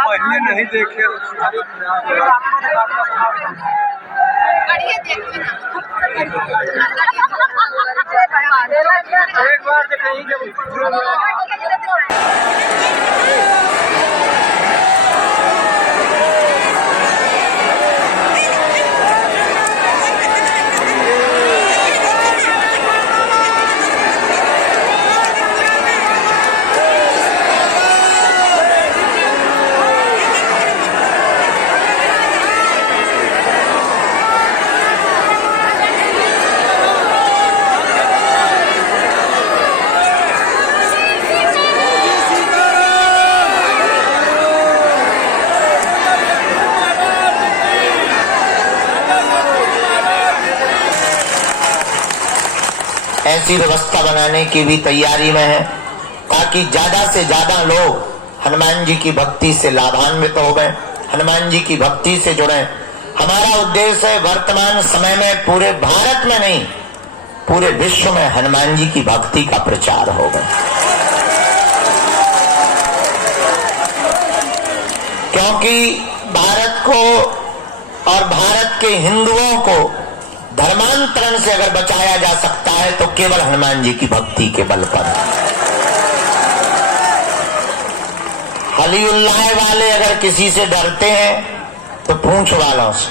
पहले नहीं देखे एक बार ऐसी व्यवस्था बनाने की भी तैयारी में है ताकि ज्यादा से ज्यादा लोग हनुमान जी की भक्ति से लाभान्वित हो गए, हनुमान जी की भक्ति से जुड़े। हमारा उद्देश्य है वर्तमान समय में पूरे भारत में नहीं, पूरे विश्व में हनुमान जी की भक्ति का प्रचार हो गया। क्योंकि भारत को और भारत के हिंदुओं को धर्मांतरण से अगर बचाया जा सकता है तो केवल हनुमान जी की भक्ति के बल पर। हलीउल्लाह वाले अगर किसी से डरते हैं तो पूंछ वालों से।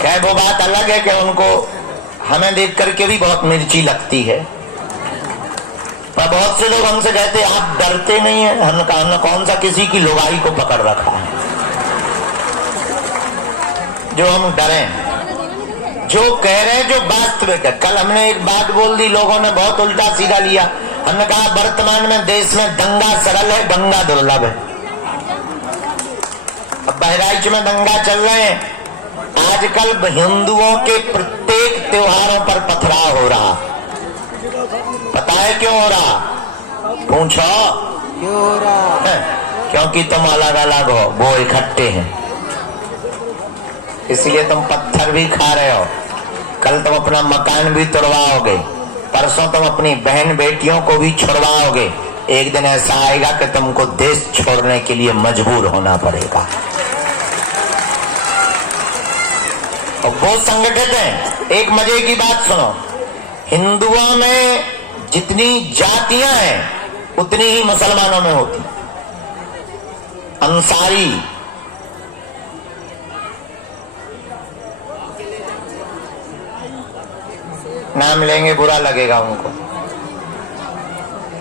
क्या वो बात अलग है कि उनको हमें देख करके भी बहुत मिर्ची लगती है, पर बहुत से लोग हमसे कहते हैं आप डरते नहीं हैं। हमने कौन सा किसी की लोहाई को पकड़ रखा है जो हम डरें। जो कह रहे हैं जो वास्तविक है। कल हमने एक बात बोल दी, लोगों ने बहुत उल्टा सीधा लिया। हमने कहा वर्तमान में देश में दंगा सरल है, गंगा दुर्लभ है। अब बहराइच में दंगा चल रहे हैं। आजकल हिंदुओं के प्रत्येक त्योहारों पर पथराव हो रहा। पता है क्यों हो रहा? पूछो क्यों हो रहा? क्योंकि तुम अलग अलग हो, वो इकट्ठे हैं, इसलिए तुम पत्थर भी खा रहे हो। कल तुम अपना मकान भी तोड़वाओगे, परसों तुम अपनी बहन बेटियों को भी छुड़वाओगे। एक दिन ऐसा आएगा कि तुमको देश छोड़ने के लिए मजबूर होना पड़ेगा। और वो संगठित हैं। एक मजे की बात सुनो, हिंदुओं में जितनी जातियां हैं उतनी ही मुसलमानों में होती। अंसारी, नाम लेंगे बुरा लगेगा उनको,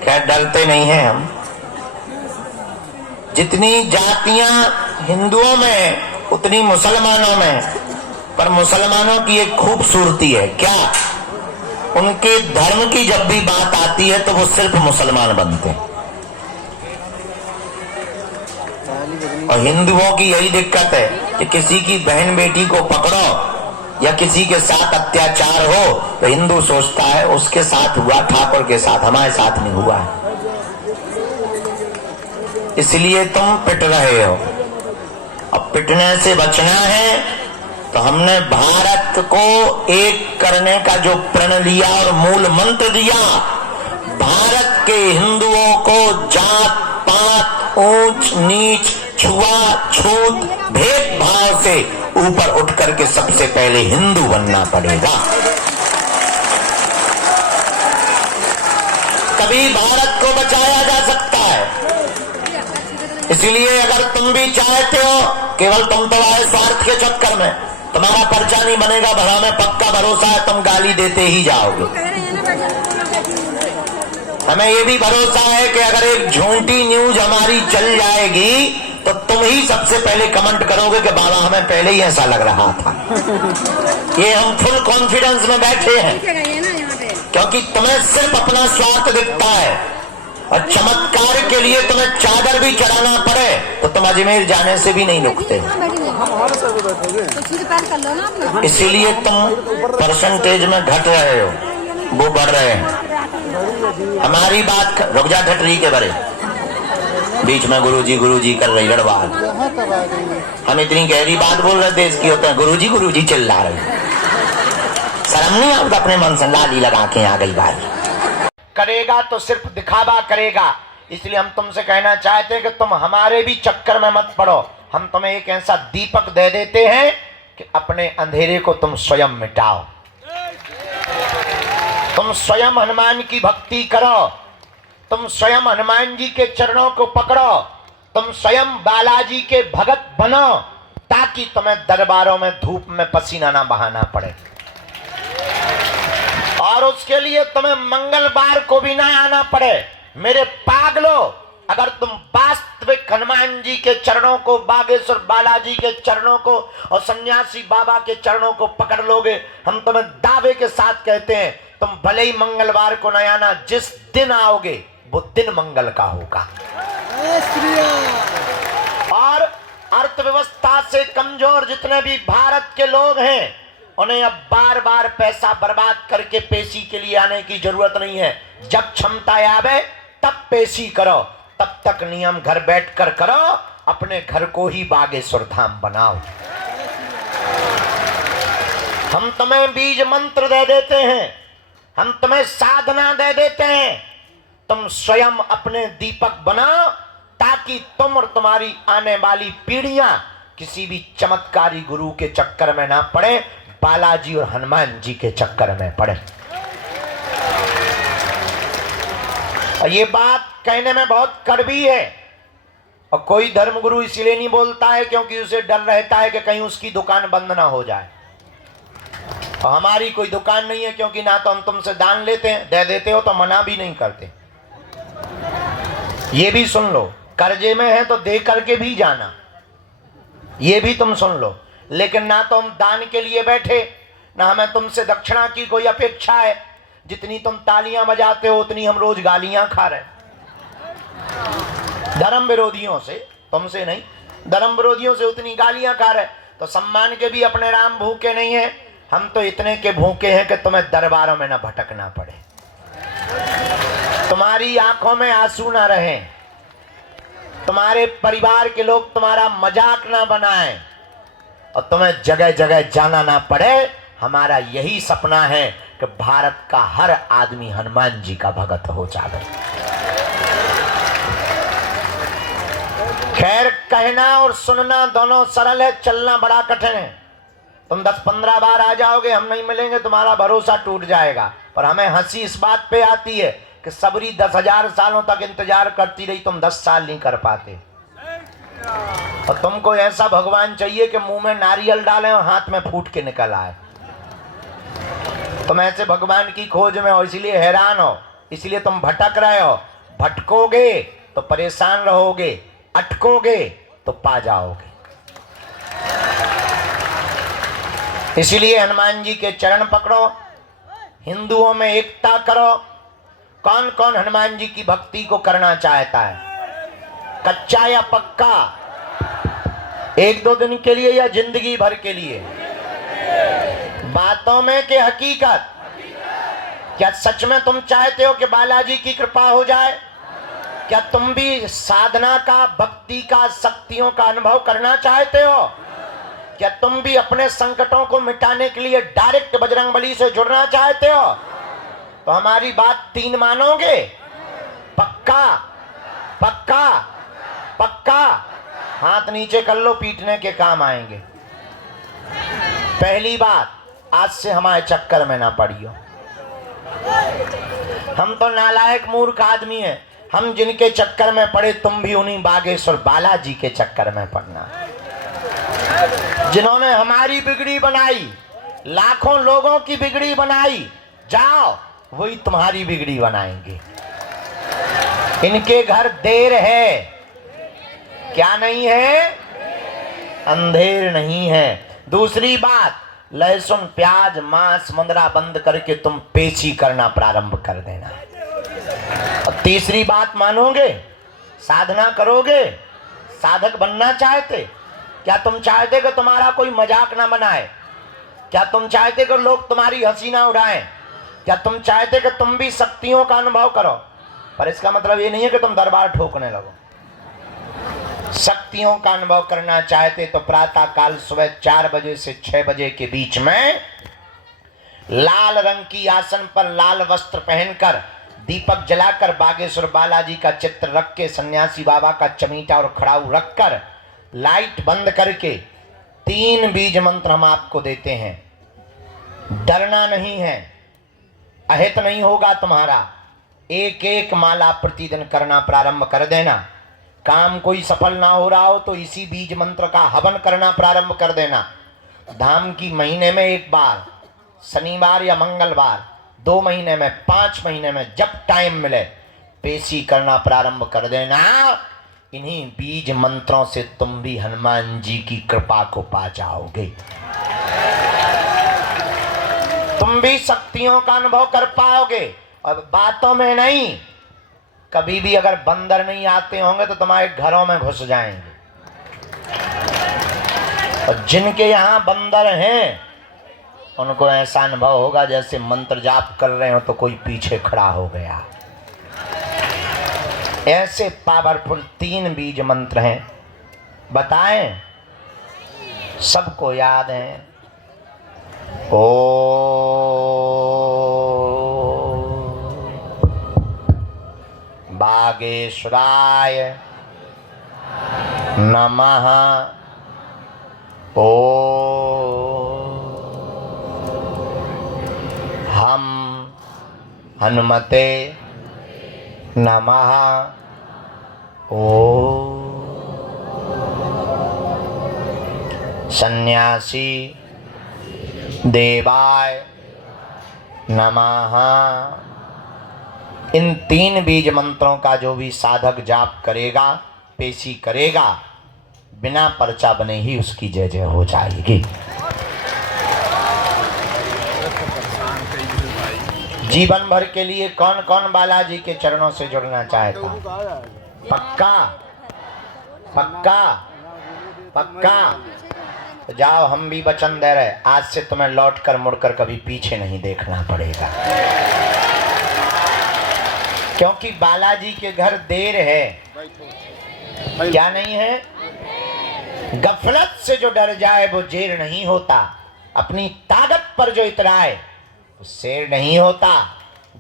क्या डरते नहीं हैं हम। जितनी जातियां हिंदुओं में उतनी मुसलमानों में। पर मुसलमानों की एक खूबसूरती है, क्या? उनके धर्म की जब भी बात आती है तो वो सिर्फ मुसलमान बनते हैं। और हिंदुओं की यही दिक्कत है कि किसी की बहन बेटी को पकड़ो या किसी के साथ अत्याचार हो तो हिंदू सोचता है उसके साथ हुआ, ठाकुर के साथ, हमारे साथ नहीं हुआ है, इसलिए तुम पिट रहे हो। अब पिटने से बचना है तो हमने भारत को एक करने का जो प्रण लिया और मूल मंत्र दिया, भारत के हिंदुओं को जात पात, ऊंच नीच, छुआछूत, भेदभाव से ऊपर उठ करके सबसे पहले हिंदू बनना पड़ेगा। तभी भारत को बचाया जा सकता है। इसलिए अगर तुम भी चाहते हो, केवल तुम तो आए स्वार्थ के चक्कर में, तुम्हारा पर्चा नहीं बनेगा, भला में पक्का भरोसा है तुम गाली देते ही जाओगे। हमें ये भी भरोसा है कि अगर एक झूठी न्यूज हमारी चल जाएगी तो तुम ही सबसे पहले कमेंट करोगे कि बाबा हमें पहले ही ऐसा लग रहा था। ये हम फुल कॉन्फिडेंस में बैठे हैं क्योंकि तुम्हें सिर्फ अपना स्वार्थ दिखता है और चमत्कार के लिए तुम्हें चादर भी चढ़ाना पड़े तो तुम अजमेर जाने से भी नहीं रुकते। इसीलिए तुम परसेंटेज में घट रहे हो, वो बढ़ रहे हैं। हमारी बात रुक जा ठटरी के बारे, बीच में गुरुजी कर रही गड़बड़। हम इतनी गहरी बात बोल रहे थे इसकी, होते हैं गुरुजी चिल्ला रहे। शर्म नहीं आता अपने मन से लाली लगा के आ गई भाई। करेगा तो सिर्फ दिखावा करेगा, इसलिए हम तुमसे कहना चाहते हैं कि तुम हमारे भी चक्कर में मत पड़ो। हम तुम्हें एक ऐसा दीपक दे देते हैं कि अपने अंधेरे को तुम स्वयं मिटाओ। तुम स्वयं हनुमान की भक्ति करो, तुम स्वयं हनुमान जी के चरणों को पकड़ो, तुम स्वयं बालाजी के भगत बनो, ताकि तुम्हें दरबारों में धूप में पसीना ना बहाना पड़े। और उसके लिए तुम्हें मंगलवार को भी ना आना पड़े। मेरे पागलों, अगर तुम वास्तविक हनुमान जी के चरणों को, बागेश्वर बालाजी के चरणों को और सन्यासी बाबा के चरणों को पकड़ लोगे, हम तुम्हें दावे के साथ कहते हैं, तुम भले ही मंगलवार को न आना, जिस दिन आओगे वो दिन मंगल का होगा। और अर्थव्यवस्था से कमजोर जितने भी भारत के लोग हैं, उन्हें अब बार बार पैसा बर्बाद करके पेशी के लिए आने की जरूरत नहीं है। जब क्षमता आवे तब पेशी करो, तब तक नियम घर बैठकर करो, अपने घर को ही बागेश्वर धाम बनाओ। हम तुम्हें बीज मंत्र दे देते हैं, हम तुम्हें साधना दे देते हैं, तुम स्वयं अपने दीपक बनाओ, ताकि तुम और तुम्हारी आने वाली पीढ़ियां किसी भी चमत्कारी गुरु के चक्कर में ना पड़े, बालाजी और हनुमान जी के चक्कर में पड़े। और ये बात कहने में बहुत कड़वी है, और कोई धर्मगुरु इसलिए नहीं बोलता है क्योंकि उसे डर रहता है कि कहीं उसकी दुकान बंद ना हो जाए। और हमारी कोई दुकान नहीं है, क्योंकि ना तो हम तुमसे दान लेते हैं, दे देते हो तो मना भी नहीं करते। ये भी सुन लो, कर्जे में है तो दे करके भी जाना, ये भी तुम सुन लो। लेकिन ना तो हम दान के लिए बैठे, ना हमें तुमसे दक्षिणा की कोई अपेक्षा है। जितनी तुम तालियां बजाते हो उतनी हम रोज गालियां खा रहे, धर्म विरोधियों से, तुमसे नहीं, धर्म विरोधियों से उतनी गालियां खा रहे। तो सम्मान के भी अपने राम भूखे नहीं है, हम तो इतने के भूखे हैं कि तुम्हें दरबारों में ना भटकना पड़े, तुम्हारी आंखों में आंसू ना रहे, तुम्हारे परिवार के लोग तुम्हारा मजाक ना बनाएं, और तुम्हें जगह जगह जाना ना पड़े। हमारा यही सपना है कि भारत का हर आदमी हनुमान जी का भगत हो जाए। खैर, कहना और सुनना दोनों सरल है, चलना बड़ा कठिन है। तुम 10-15 बार आ जाओगे, हम नहीं मिलेंगे, तुम्हारा भरोसा टूट जाएगा। पर हमें हंसी इस बात पे आती है कि सबरी 10,000 सालों तक इंतजार करती रही, तुम 10 साल नहीं कर पाते। और तुमको ऐसा भगवान चाहिए कि मुंह में नारियल डालें और हाथ में फूट के निकल आए। तुम ऐसे भगवान की खोज में हो, इसलिए हैरान हो, इसलिए तुम भटक रहे हो। भटकोगे तो परेशान रहोगे, अटकोगे तो पा जाओगे। इसलिए हनुमान जी के चरण पकड़ो, हिंदुओं में एकता करो। कौन कौन हनुमान जी की भक्ति को करना चाहता है, कच्चा या पक्का, 1-2 दिन के लिए या जिंदगी भर के लिए? बातों में कि हकीकत? क्या सच में तुम चाहते हो कि बालाजी की कृपा हो जाए? क्या तुम भी साधना का, भक्ति का, शक्तियों का अनुभव करना चाहते हो? क्या तुम भी अपने संकटों को मिटाने के लिए डायरेक्ट बजरंगबली से जुड़ना चाहते हो? तो हमारी बात 3 मानोगे? पक्का पक्का पक्का? हाथ नीचे कर लो, पीटने के काम आएंगे। पहली बात, आज से हमारे चक्कर में ना पड़ियो। हम तो नालायक मूर्ख आदमी हैं, हम जिनके चक्कर में पड़े तुम भी उन्हीं बागेश्वर बालाजी के चक्कर में पड़ना। जिन्होंने हमारी बिगड़ी बनाई, लाखों लोगों की बिगड़ी बनाई, जाओ वही तुम्हारी बिगड़ी बनाएंगे। इनके घर देर है, क्या नहीं है? अंधेर नहीं है। दूसरी बात, लहसुन, प्याज, मांस, मुंदरा बंद करके तुम पेशी करना प्रारंभ कर देना। और तीसरी बात मानोगे, साधना करोगे, साधक बनना चाहते? क्या तुम चाहते कि तुम्हारा कोई मजाक ना बनाए? क्या तुम चाहते कि लोग तुम्हारी हंसी ना उड़ाएं? क्या तुम चाहते कि तुम भी शक्तियों का अनुभव करो? पर इसका मतलब ये नहीं है कि तुम दरबार ठोकने लगो। शक्तियों का अनुभव करना चाहते तो प्रातः काल सुबह 4 बजे से 6 बजे के बीच में लाल रंग की आसन पर लाल वस्त्र पहनकर दीपक जलाकर बागेश्वर बालाजी का चित्र रख के सन्यासी बाबा का चमीटा और खड़ाऊ रखकर लाइट बंद करके 3 बीज मंत्र हम आपको देते हैं। डरना नहीं है, अहित नहीं होगा तुम्हारा। एक एक माला प्रतिदिन करना प्रारंभ कर देना। काम कोई सफल ना हो रहा हो तो इसी बीज मंत्र का हवन करना प्रारंभ कर देना। धाम की महीने में एक बार, शनिवार या मंगलवार, 2 महीने में, 5 महीने में, जब टाइम मिले पेशी करना प्रारंभ कर देना। इन्हीं बीज मंत्रों से तुम भी हनुमान जी की कृपा को पा जाओगे। तुम भी शक्तियों का अनुभव कर पाओगे। और बातों में नहीं, कभी भी अगर बंदर नहीं आते होंगे तो तुम्हारे घरों में घुस जाएंगे। और जिनके यहाँ बंदर हैं उनको ऐसा अनुभव होगा जैसे मंत्र जाप कर रहे हो तो कोई पीछे खड़ा हो गया। ऐसे पावरफुल 3 बीज मंत्र हैं, बताएं, सबको याद है। ओ बागेश्वराय नमः। ओ हम हनुमते नमः। ओ सन्यासी देवाय नमः। इन 3 बीज मंत्रों का जो भी साधक जाप करेगा, पेशी करेगा, बिना पर्चा बने ही उसकी जय जय हो जाएगी। जीवन भर के लिए कौन कौन बालाजी के चरणों से जुड़ना चाहता? पक्का पक्का पक्का? तो जाओ, हम भी वचन दे रहे, आज से तुम्हें लौटकर मुड़कर कभी पीछे नहीं देखना पड़ेगा। क्योंकि बालाजी के घर देर है, क्या नहीं है? गफलत से जो डर जाए वो जेर नहीं होता। अपनी ताकत पर जो इतराए वो शेर नहीं होता।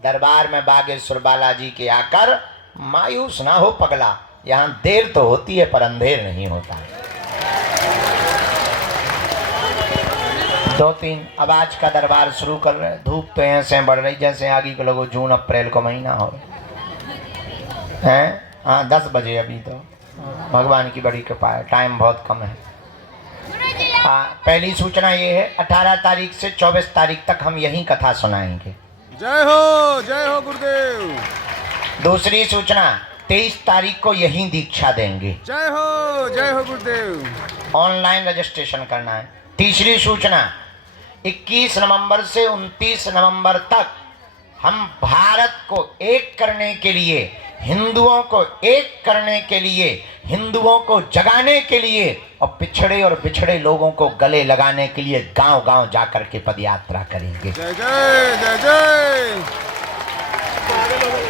दरबार में बागेश्वर बालाजी के आकर मायूस ना हो पगला। यहाँ देर तो होती है पर अंधेर नहीं होता। 2-3 अब आज का दरबार शुरू कर रहे हैं। धूप तो ऐसे बढ़ रही जैसे आगे के लोगों जून अप्रैल को महीना हो हैं। हाँ 10 बजे अभी तो, भगवान की बड़ी कृपा है, टाइम बहुत कम है। पहली सूचना ये है, 18 तारीख से 24 तारीख तक हम यही कथा सुनाएंगे। जय हो गुरुदेव। दूसरी सूचना, 23 तारीख को यही दीक्षा देंगे। जय हो गुरुदेव। ऑनलाइन रजिस्ट्रेशन करना है। तीसरी सूचना, 21 नवंबर से 29 नवंबर तक हम भारत को एक करने के लिए, हिंदुओं को एक करने के लिए, हिंदुओं को जगाने के लिए और पिछड़े और बिछड़े लोगों को गले लगाने के लिए गांव-गांव जाकर के पदयात्रा करेंगे। जय जय जय जय।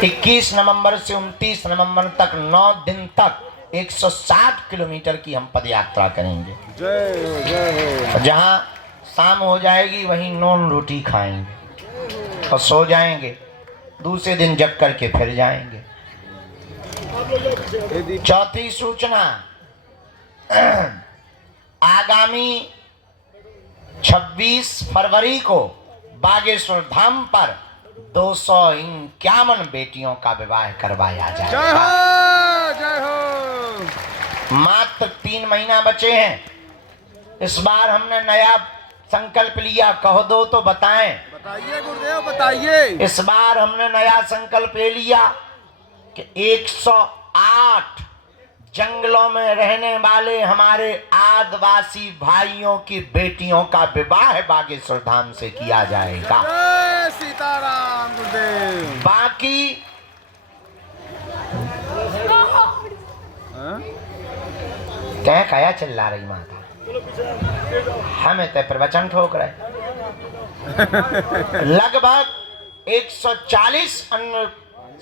21 नवंबर से 29 नवंबर तक 9 दिन तक 160 किलोमीटर की हम पदयात्रा करेंगे। जय हो। जहां शाम हो जाएगी वहीं नॉन रोटी खाएंगे और सो जाएंगे। दूसरे दिन जग करके फिर जाएंगे। चौथी सूचना, आगामी 26 फरवरी को बागेश्वर धाम पर 251 बेटियों का विवाह करवाया जाएगा। जय हो। मात्र 3 महीना बचे हैं। इस बार हमने नया संकल्प लिया, कहो दो तो बताएं। बताइए गुरुदेव, बताइए। इस बार हमने नया संकल्प ले लिया कि 108 जंगलों में रहने वाले हमारे आदिवासी भाइयों की बेटियों का विवाह बागेश्वर धाम से किया जाएगा। जय सीताराम गुरुदेव। बाकी क्या कया चिल्ला रही माता, हमें तो प्रवचन ठोक रहे। लगभग 140 अन्य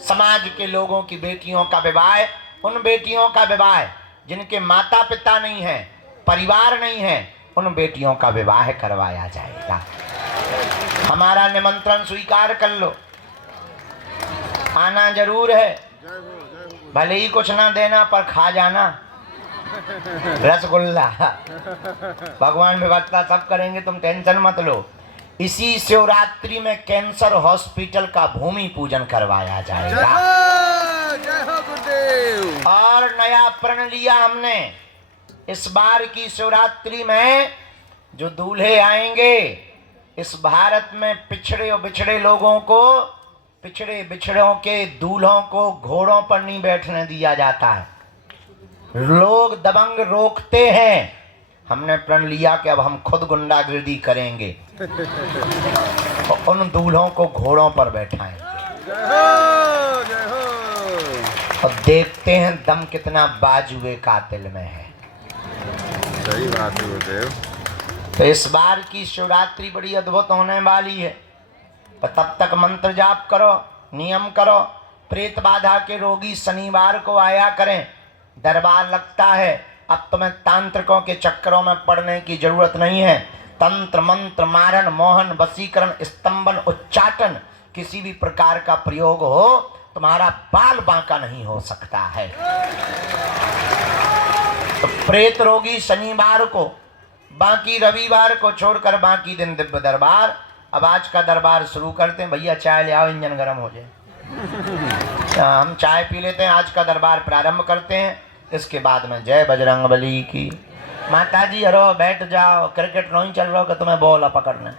समाज के लोगों की बेटियों का विवाह, उन बेटियों का विवाह जिनके माता पिता नहीं है, परिवार नहीं है, उन बेटियों का विवाह करवाया जाएगा। हमारा निमंत्रण स्वीकार कर लो, आना जरूर है। भले ही कुछ ना देना पर खा जाना रसगुल्ला। भगवान व्यवस्था सब करेंगे, तुम टेंशन मत लो। इसी शिवरात्रि में कैंसर हॉस्पिटल का भूमि पूजन करवाया जाएगा। जय हो गुरुदेव। और नया प्रण लिया हमने, इस बार की शिवरात्रि में जो दूल्हे आएंगे, इस भारत में पिछड़े और बिछड़े लोगों को, पिछड़े बिछड़ों के दूल्हों को घोड़ों पर नहीं बैठने दिया जाता है। लोग दबंग रोकते हैं, हमने प्रण लिया कि अब हम खुद गुंडागिर्दी करेंगे तो उन दूल्हों को घोड़ों पर बैठाएंगे। जय हो, जय हो। और देखते हैं दम कितना बाजुए कातिल में है। सही बात है गुरुदेव। तो इस बार की शिवरात्रि बड़ी अद्भुत होने वाली है। पर तब तक मंत्र जाप करो, नियम करो। प्रेत बाधा के रोगी शनिवार को आया करें, दरबार लगता है। अब तुम्हें तांत्रिकों के चक्करों में पड़ने की जरूरत नहीं है। तंत्र मंत्र मारण मोहन वशीकरण स्तंभन उच्चाटन किसी भी प्रकार का प्रयोग हो, तुम्हारा बाल बांका नहीं हो सकता है। तो प्रेत रोगी शनिवार को, बाकी रविवार को छोड़कर बाकी दिन दिव्य दरबार। अब आज का दरबार शुरू करते हैं। भैया चाय ले आओ, इंजन गर्म हो जाए। हम चाय पी लेते हैं, आज का दरबार प्रारंभ करते हैं। इसके बाद में जय बजरंगबली की। माता जी हरो, बैठ जाओ। क्रिकेट नहीं चल रहा कि तुम्हें बॉल पकड़ना,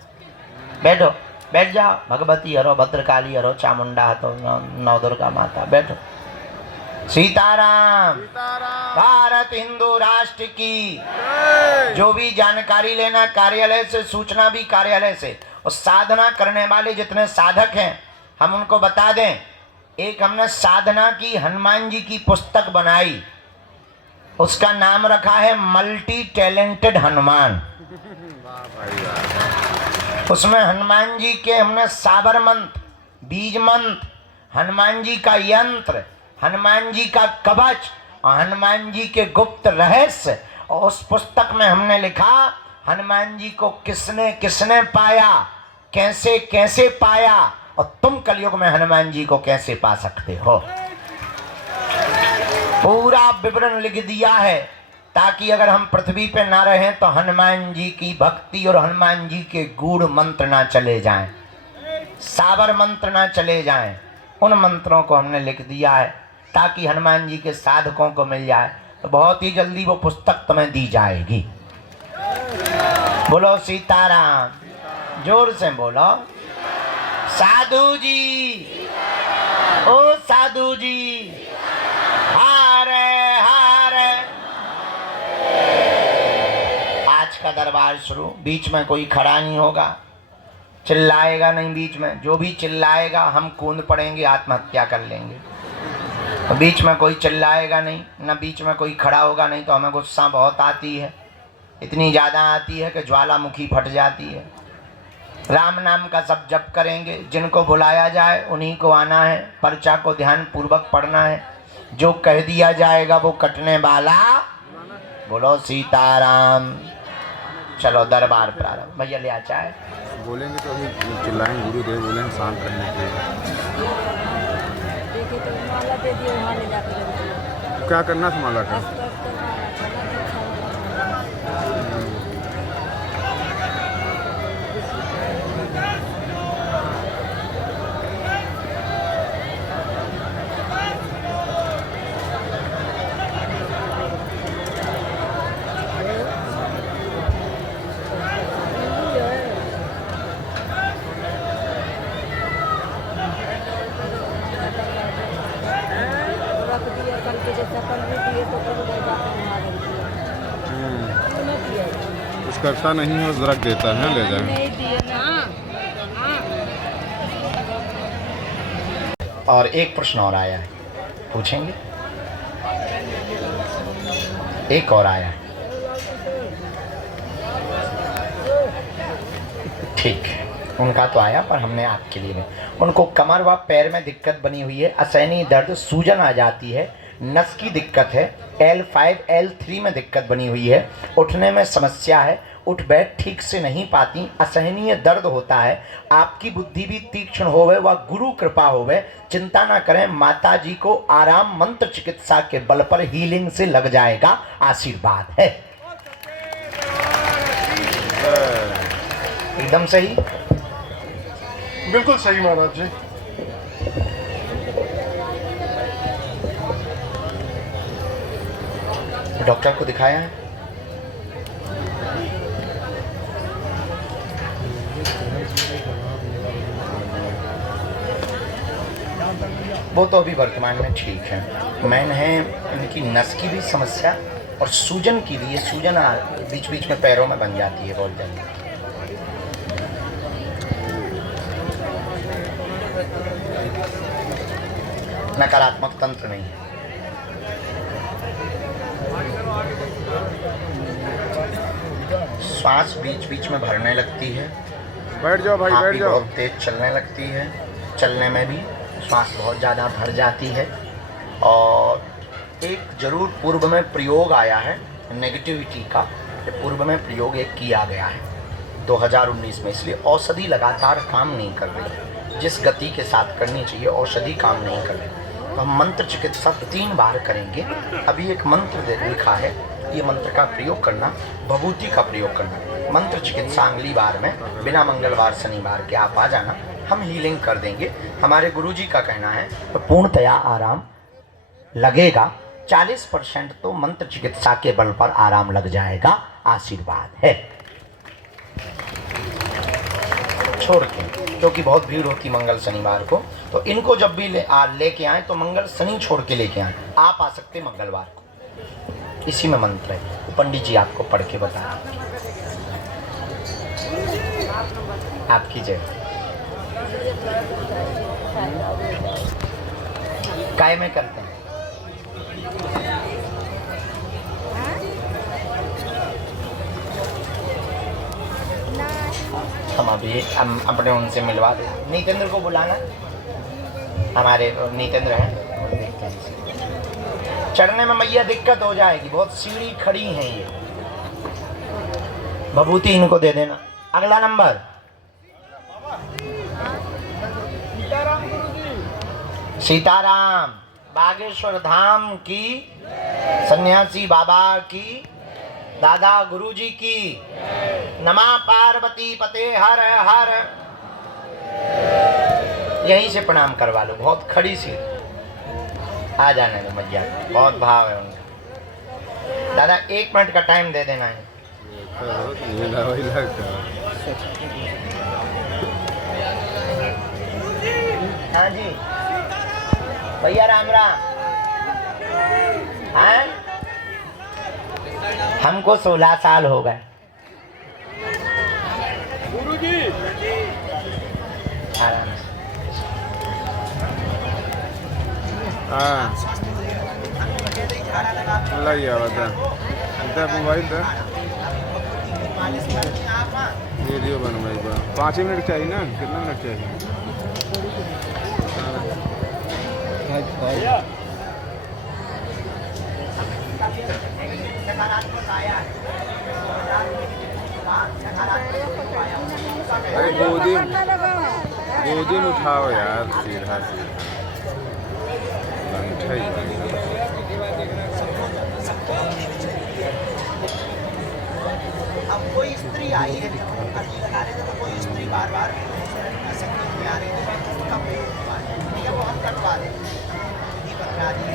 बैठो, बैठ जाओ। भगवती हरो, भद्रकाली हरो, चामुंडा हतो, नवदुर्गा माता, बैठो। सीताराम। भारत हिंदू राष्ट्र की। जो भी जानकारी लेना कार्यालय से, सूचना भी कार्यालय से, और साधना करने वाले जितने साधक हैं हम उनको बता दें। एक हमने साधना की हनुमान जी की पुस्तक बनाई, उसका नाम रखा है मल्टी टैलेंटेड हनुमान। उसमें हनुमान जी के हमने साबर मंत्र, बीज मंत्र, हनुमान जी का यंत्र, हनुमान जी का कवच और हनुमान जी के गुप्त रहस्य। और उस पुस्तक में हमने लिखा हनुमान जी को किसने किसने पाया, कैसे कैसे पाया, और तुम कलयुग में हनुमान जी को कैसे पा सकते हो। पूरा विवरण लिख दिया है, ताकि अगर हम पृथ्वी पे ना रहें तो हनुमान जी की भक्ति और हनुमान जी के गूढ़ मंत्र ना चले जाएं, साबर मंत्र ना चले जाएं। उन मंत्रों को हमने लिख दिया है ताकि हनुमान जी के साधकों को मिल जाए। तो बहुत ही जल्दी वो पुस्तक तुम्हें दी जाएगी। बोलो सीताराम, जोर से बोलो। साधु जी, ओ साधु जी, हारे हारे। आज का दरबार शुरू। बीच में कोई खड़ा नहीं होगा, चिल्लाएगा नहीं बीच में। जो भी चिल्लाएगा हम कूद पड़ेंगे, आत्महत्या कर लेंगे। तो बीच में कोई चिल्लाएगा नहीं, ना बीच में कोई खड़ा होगा नहीं। तो हमें गुस्सा बहुत आती है, इतनी ज़्यादा आती है कि ज्वालामुखी फट जाती है। राम नाम का सब जप करेंगे, जिनको बुलाया जाए उन्हीं को आना है, पर्चा को ध्यान पूर्वक पढ़ना है। जो कह दिया जाएगा वो कटने वाला। बोलो सीताराम। चलो दरबार प्रारंभ। भैया ले आ चाय। बोलेंगे तो अभी चिल्लाएंगे, गुरुदेव बोलेंगे शांत रहने के लिए। क्या करना था माला का? कुछ करता नहीं है, बस रख देता है, ले जाए। और एक प्रश्न और आया है, पूछेंगे? एक और आया है, ठीक है। उनका तो आया, पर हमने आपके लिए नहीं। उनको कमर व पैर में दिक्कत बनी हुई है, असहनीय दर्द, सूजन आ जाती है, नस की दिक्कत है, L5 L3 में दिक्कत बनी हुई है, उठने में समस्या है, उठ बैठ ठीक से नहीं पाती, असहनीय दर्द होता है, आपकी बुद्धि भी तीक्ष्ण होवे व गुरु कृपा होवे, चिंता ना करें, माता जी को आराम मंत्र चिकित्सा के बल पर हीलिंग से लग जाएगा, आशीर्वाद है। एकदम सही, बिल्कुल सही महाराज जी। डॉक्टर को दिखाया है? वो तो अभी वर्तमान में ठीक है। मैन है इनकी नस की भी समस्या और सूजन की भी, ये सूजन बीच बीच में पैरों में बन जाती है बहुत जल्दी। नकारात्मक तंत्र नहीं है। श्वास बीच बीच में भरने लगती है, बैठ जाओ भाई, बैठ जाओ। बहुत तेज चलने लगती है, चलने में भी श्वास बहुत ज़्यादा भर जाती है। और एक जरूर पूर्व में प्रयोग आया है नेगेटिविटी का, पूर्व में प्रयोग एक किया गया है 2019 में, इसलिए औषधि लगातार काम नहीं कर रही, जिस गति के साथ करनी चाहिए औषधि काम नहीं कर रही। तो हम मंत्र चिकित्सा 3 बार करेंगे। अभी एक मंत्र लिखा है, ये मंत्र का प्रयोग करना, भभूति का प्रयोग करना। मंत्र चिकित्सा अगली बार में बिना मंगलवार शनिवार के आप आ जाना, हम हीलिंग कर देंगे। हमारे गुरुजी का कहना है तो पूर्णतया आराम लगेगा, 40% तो मंत्र चिकित्सा के बल पर आराम लग जाएगा, आशीर्वाद है। छोड़ के, क्योंकि बहुत भीड़ होती मंगल शनिवार को, तो इनको जब भी लेके आए तो मंगल शनि छोड़ के लेके आए। आप आ सकते मंगलवार को, इसी में मंत्र है, तो पंडित जी आपको पढ़ के बता आपकी जय। काय में करते हैं? हम अभी हम अपने उनसे मिलवा दें। नीतेंद्र को बुलाना, हमारे नीतेंद्र हैं, देखते हैं। चढ़ने में मैया दिक्कत हो जाएगी, बहुत सीढ़ी खड़ी हैं ये। भभूति इनको दे देना। अगला नंबर सीताराम बागेश्वर धाम की, सन्यासी बाबा की, दादा गुरुजी की, नमः पार्वती पते हर हर। यहीं से प्रणाम करवा लो, बहुत खड़ी सी। आ जाने दो मैया, बहुत भाव है उनका। दादा 1 मिनट का टाइम दे देना है। हाँ जी भैया, राम राम। हाँ, हमको 16 साल हो गए। आराम से। मोबाइल था, वीडियो बनवाई 5 मिनट चाहिए ना, कितना मिनट चाहिए? अरे गोदी में उठाओ यार, सीधा अब कोई स्त्री आई है, अर्जी लगा रहे थे तो कोई स्त्री बार बार संगीत में आ रही है, उसका वो हम कटवा दें, ये बता दी,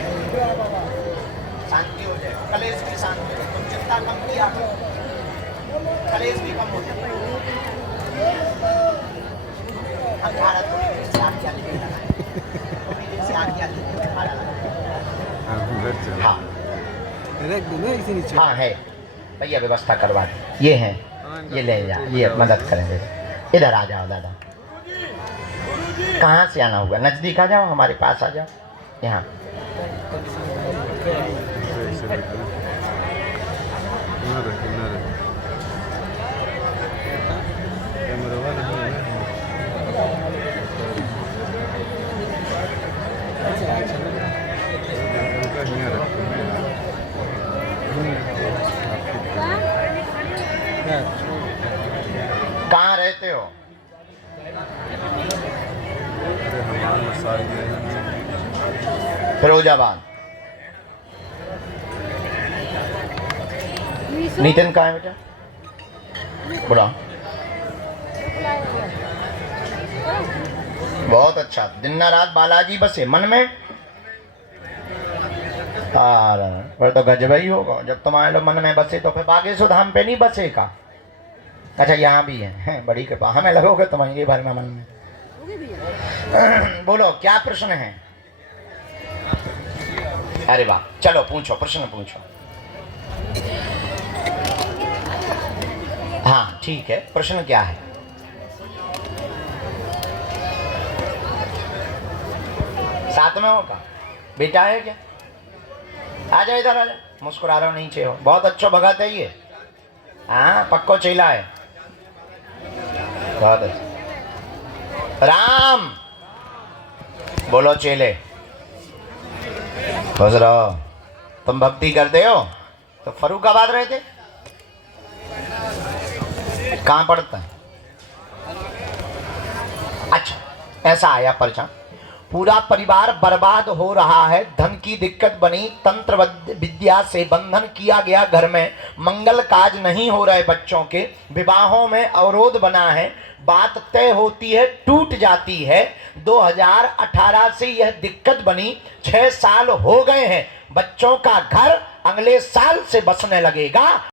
शांति हो जाए, कलेश भी शांति हो, तुम चिंता कम किया कलेश भी कम हो जाए। हम भारत थोड़ी देर से आज्ञा लेके लगाए, थोड़ी देर से आज्ञा लेके खाना लगाए। हाँ हाँ है भैया, व्यवस्था करवा दें। ये हैं, ये ले जा, ये मदद करेंगे। इधर आ जाओ दादा। कहाँ से आना होगा? नज़दीक आ जाओ, हमारे पास आ जाओ। यहाँ कहाँ रहते हो? अरे हनुमान मसाजिद फिरोजाबाद। नितिन कहाँ है बेटा? बुरा। बहुत अच्छा। दिन रात बालाजी बसे मन में। फिर तो गजब ही होगा जब तुम्हारे लोग मन में बसे, तो फिर बागेश्वर धाम पे नहीं बसेगा। अच्छा यहाँ भी है, बड़ी कृपा। हमें लगोगे तुम्हारे भर में मन में। बोलो क्या प्रश्न है? अरे वाह, चलो पूछो, प्रश्न पूछो। हाँ ठीक है, प्रश्न क्या है? साथ में होगा बेटा है क्या? आ जाओ इधर, आ जाओ। मुस्कुरा रहे हो, नीचे हो। बहुत अच्छा भगत है ये। हाँ पक्को चेला है। बहुत अच्छा। राम बोलो चेले। खुश रहो। तुम भक्ति करते हो तो फर्रुखाबाद रहते? कहाँ पड़ता है? अच्छा, ऐसा आया पर्चा। पूरा परिवार बर्बाद हो रहा है, धन की दिक्कत बनी, तंत्र विद्या से बंधन किया गया, घर में मंगल काज नहीं हो रहे, बच्चों के विवाहों में अवरोध बना है, बात तय होती है टूट जाती है। 2018 से यह दिक्कत बनी, 6 साल हो गए हैं। बच्चों का घर अगले साल से बसने लगेगा।